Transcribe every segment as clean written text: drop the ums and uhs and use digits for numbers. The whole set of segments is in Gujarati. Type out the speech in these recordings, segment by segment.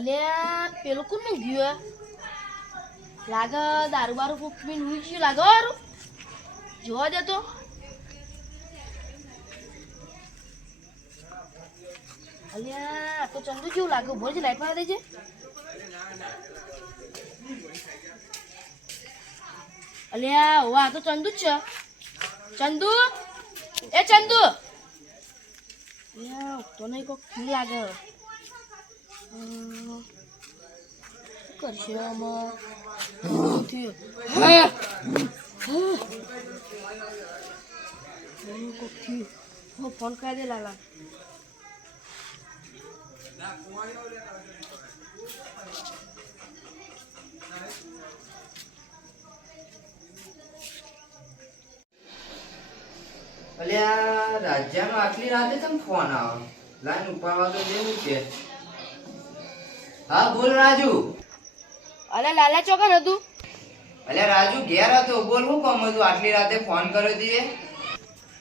અલ્યા પેલું કોનું ગયું લાગે દારૂ બારૂ ફૂકવીને હુઈ ગયું લાગે હારું જોવા દે તો અલ્યા તો ચંદુ જેવું લાગે બોલ છે લાઈટ માં દેજે અલ્યા વાહ તો ચંદુ જ છે ચંદુ એ ચંદુ અલ્યા તો નહીં કોક ફીલ લાગે શું કરશે આમાં થયું કોક થયું ફોન કરી દે લાલા અલ્યા રાજ્યાનો આટલી રાતે તમ ફોન આવે લાઈન ઉપાડવા તો દેવું છે હા બોલ રાજુ અલ્યા લાલા ચોકન હતું અલ્યા રાજુ ઘેર હતો બોલ હું કામ હતું આટલી રાતે ફોન કર્યો દીએ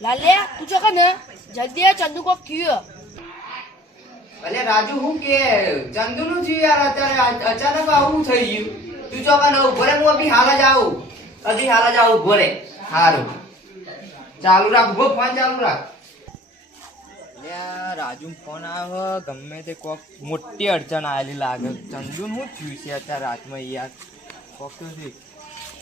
લાલિયા તું ચોકન જલ્દી ચંદુ કોક થયું અલ્યા રાજુ હું કે ચંદુ નું થયું યાર અત્યારે અચાનક આવું થઈ ગયું તું ચોકન ઉભો રે હું અભી હાલ જ આવું ઉભો રે હારું ચાલુ રાખ ઉભો ફોન ચાલુ રાખ અલ્યા રાજુ ફોન આવ્યો ગમે તે કોક મોટી અડચણ આવેલી લાગે ચંદુ નું થયું છે અત્યારે રાતમાં યાર કોક તો થયું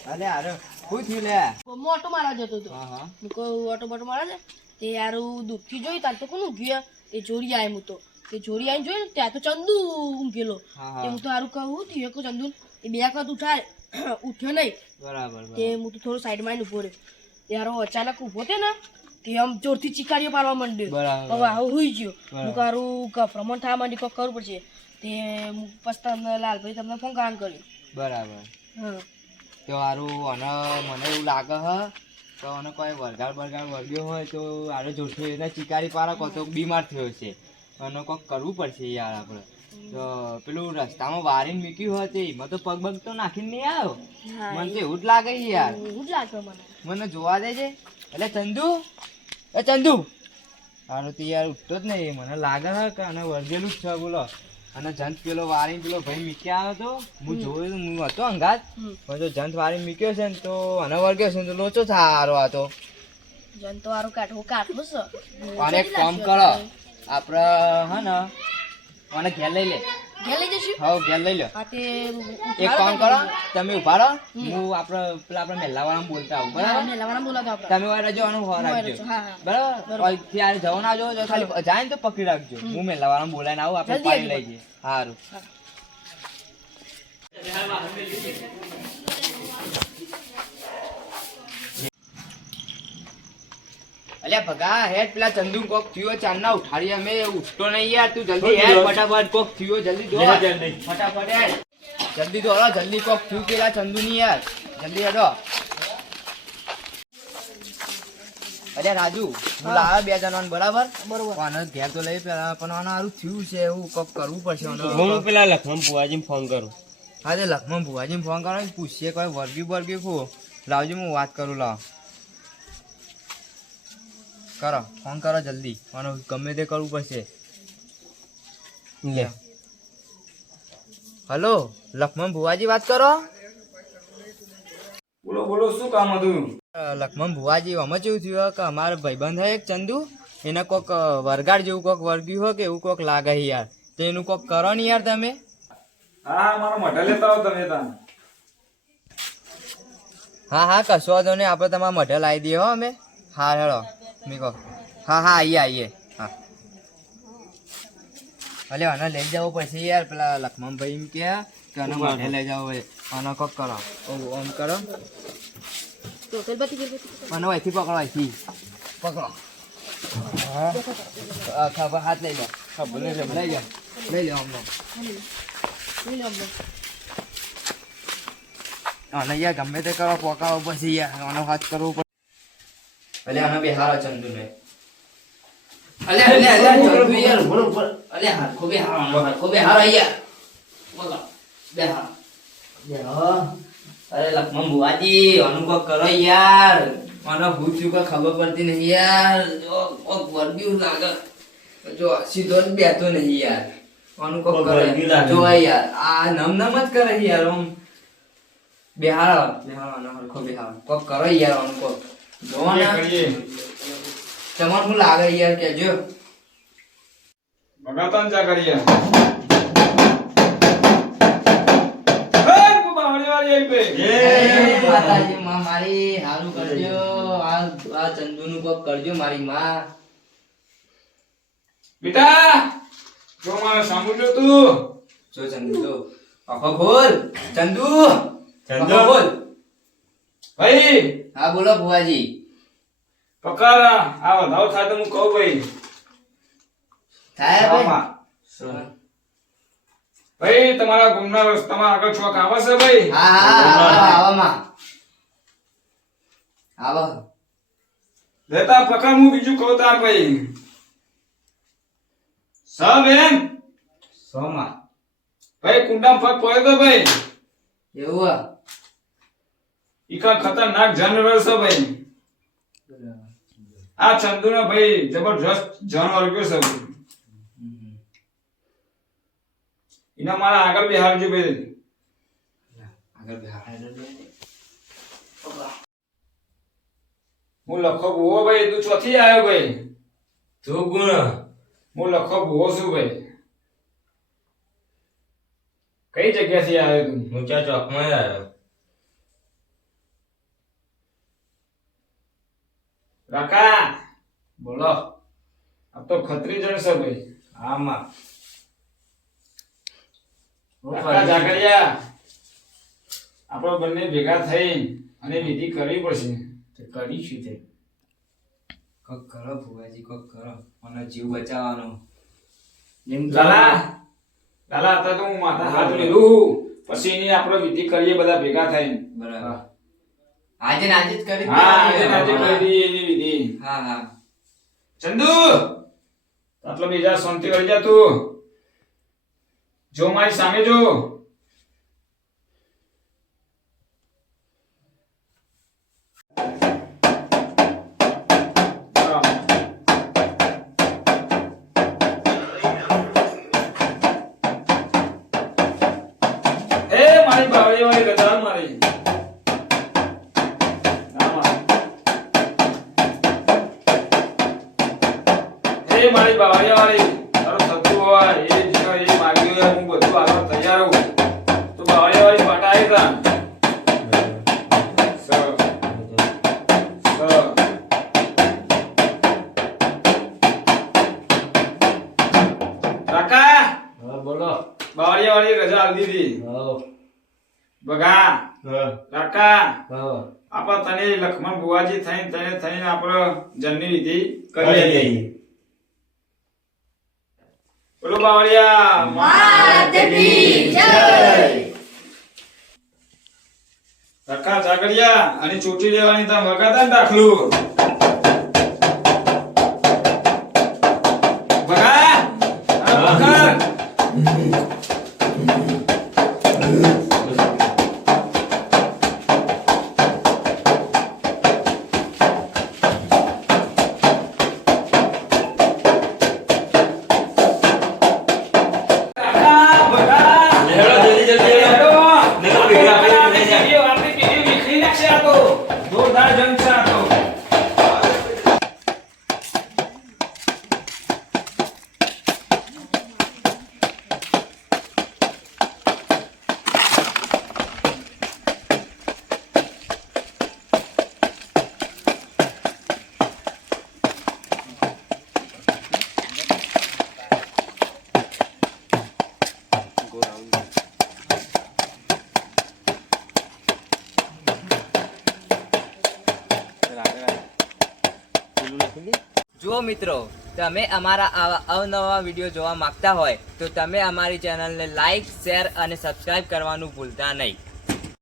અલે અરે શું થયું લે મોટો મારા જતો હતો હા કોઈ ઓટો બોટો મારા છે તે યાર દુઃખથી જોઈ તાર તો કોનું ગયું એ જોડી આય હું તો તે જોડી આવીને જોયું ને ત્યાં તો ચંદુ ઊંઘેલો તે હું તો સારું કહું થયું કે ચંદુ એ બે વખત ઉઠાય ઉઠ્યો નહીં બરાબર તે હું તો થોડું સાઈડમાં આવીને ઉભો રહ્યો ત્યારે અચાનક ઉભો થયો ને તે આમ જોરથી ચીકારીઓ પાડવા માંડ્યો હવે આવું હોઈ ગયો હું કારું ગભરામણ થવા માંડી કોક કરવું પડશે તે પછી તમને લાલભાઈ તમને ફોન કામ કર્યું બરાબર હા તો હારું અને મને એવું લાગે હ તો અને કોઈ વરગાડ વર્ગ્યો હોય તો આરો જોશો એને ચિકારી પારા કો તો બીમાર થયો છે અને કોઈક કરવું પડશે યાર આપણે તો પેલું રસ્તામાં વારીને મૂક્યું હોય તે એમાં તો પગ બગ તો નાખીને નહીં આવ્યો મને તો એવું જ લાગે યાર એવું જ લાગે મને જોવા દેજે એટલે ચંદુ હારું તો યાર ઉઠતો જ નહીં મને લાગે છે કે અને વર્ગેલું જ છે બોલો અને જંત પેલો વારીને પેલો ભાઈ મૂક્યા આવ્યો તો હું જોયું હું હતો અંગાત પણ જો જંત વારીને મૂક્યો છે ને તો અને વર્ગ્યો છે ને તો લોચો સારો આ તો જંતો વાળું કાઢવું કાઢવું છે અને એક કામ કરો આપણે હે ને મને ઘેર લઈ લે ઘેર લઈ જશું હા ઘેર લઈ લો હા તે એક કામ કરો તમે ઉભા રહો હું આપણે મેલાવાળા બોલતા આવું બરાબર મેલાવાળા બોલાતો આપણે તમે વાર રજો અને હોર રાખજો હા બરાબર ત્યારે જવાનું આવજો જો ખાલી જાય ને તો પકડી રાખજો હું મેલાવાળા બોલાઈને આવું આપણે પાણી લઈ જઈએ સારું અલ્યા ભગા હેડ પેલા ચંદુ કોક થયો ચાંદના ઉઠાડી અમે ઉઠતો નહીં યાર તું જલ્દી હેડ ફટાફટ કોક થયો જલ્દી દો ફટાફટ હેડ જલ્દી દો જલ્દી કોક થયું પેલા ચંદુ ની યાર જલ્દી હેડો અલ્યા રાજુ હું લાવે બે જણાને બરાબર આને ઘેર તો લઈ પેલા પણ આને સારું થયું છે એવું કોક કરવું પડશે હું પેલા લખમ ભુવાજી ફોન કરું હા તે લખમણ ભુવાજી ફોન કરો પૂછીએ કોઈ વર્ગ્યું ખો લાવજો હું વાત કરું લાવ કરો ફોન કરો જલ્દી મને ગમે તે કરવું પડશે હલો લખમણ ભુવાજી વાત કરો બોલો શું કામ હતું લખમણ ભુવાજી અમે કેવું થયું કે અમારે ભાઈબંધ હોય એક ચંદુ એને કોક વરગાડ જેવું કોક વર્ગ્યું હોય કે એવું કોક લાગે યાર તો એનું કોક કરો ને યાર તમે હા મારો મઢે લેતા આવો તમે ત્યાં હા કશો વાંધો નહીં આપણે તમારા મઢે લાવી દઈએ હો અમે હા હેડો મીકો હા આઈએ હા અલે આને લઈ જવું પડશે યાર પેલા લખમણભાઈ એમ કે આને મઢે લઈ જવું હોય આને કોક કરો ઓમ કરો મને અહીંથી પકડો અહીંથી પકડો હા ખબર હાથ લઈ લો ખબર લઈ લો અમને આને યાર ગમે તે કરો પોકાવો પછી યાર આનો હાથ કરવો પડે અલે આનો બેહારો ચંદુ ને અલે ચંદુ યાર બરોબર અલે હાથો બેહારો યાર બોલો બેહારો અરે લખમણ બુવાજી અનુભવ કરો યાર મને ભૂખ્યું કે ખબર પડતી નહીં યાર જો કોક વર્ગ્યું લાગે જો સીધો જ બેઠો નહીં યાર કોનું કોક કરે જો યાર આ નમ જ કરે યાર આમ બેહાડો આનો હરખો બેહાડો કોક કરો યાર આનું કોક જો ને તમને શું લાગે યાર કેજો બગાતા જા કરીએ માતાજી માં મારી હારું કરજો આ ચંદુનું કોક કરજો મારી માં બેટા જો મારે સાંભળ્યો તું જો ચંદુ તો આખો ખોલ ચંદુ ચંદુ આખો ખોલ ભાઈ હા બોલો ભુવાજી પકાર આ વધાવ થાય તો હું કહું ભાઈ થાય શામાં? ભાઈ તમારા ગુમના રસ્તામાં આગળ ચોક આવે છે ભાઈ હા આવામાં આવો લેતા પકાર હું બીજું કહું તાર ભાઈ બેન સોમાં ભાઈ કુંડામ ફગ પડ્યો તો ભાઈ એવું ઈકા ખતરનાક જાનવર છે ભાઈ આ ચંદુનો ભાઈ જબરજસ્ત જાનવર ગયો છે ભાઈ. એના મારા આગળ બેહાડજો ભાઈ આગળ બેહાડો હું લખો ભૂવો ભાઈ તું ચોથી આવ્યો ભાઈ તું ગુણ હું લખો ભૂવો છું ભાઈ કઈ જગ્યાથી આવ્યો તું ઊંચા ચોકમાં આવ્યો કાકા બોલો આ તો ખત્રી જણ છે ભાઈ આમાં કાકા જાગરિયા આપણે બંને ભેગા થઈ અને વિધિ કરવી પડશે તે કરીશું તે કોક કરો ભુવાજી કોક કરો મને જીવ બચાવવાનો લાલા લાલા હતા તો હું માથા હાથ મેલું પછી એની આપણે વિધિ કરીએ બધા ભેગા થઈને બરાબર આજે ને આજે જ કરી હા આજે ને આજે કરી દઈએ એની વિધિ હા ચંદુ આટલો બીજા શાંતિ કરી જા તું જો મારી સામે જો મારી બાવળી વાળી ગધાર મારી મારી બાવળિયા વાળી તારું થતું હોય એ માગ્યું હોય હું બધું આગળ તૈયાર હું તો બાવળિયા વાળી પાટા આવી તા કાકા બોલો બાવળિયા વાળી રજા આવી દીધી હા બગા કાકા હા આપા તને લક્ષ્મણ બુવાજી થઈને આપણે જન્મની વિધિ કરી કરી આવીએ બોલો બાવળિયા કાકા જાગડિયા અને ચોટી લેવાની તા વગાતા ને દાખલું બગા આ બગા જો મિત્રો તમે અમારા આવા અવનવા વિડીયો જોવા માંગતા હોય તો તમે અમારી ચેનલને લાઈક શેર અને સબસ્ક્રાઇબ કરવાનું ભૂલતા નહીં.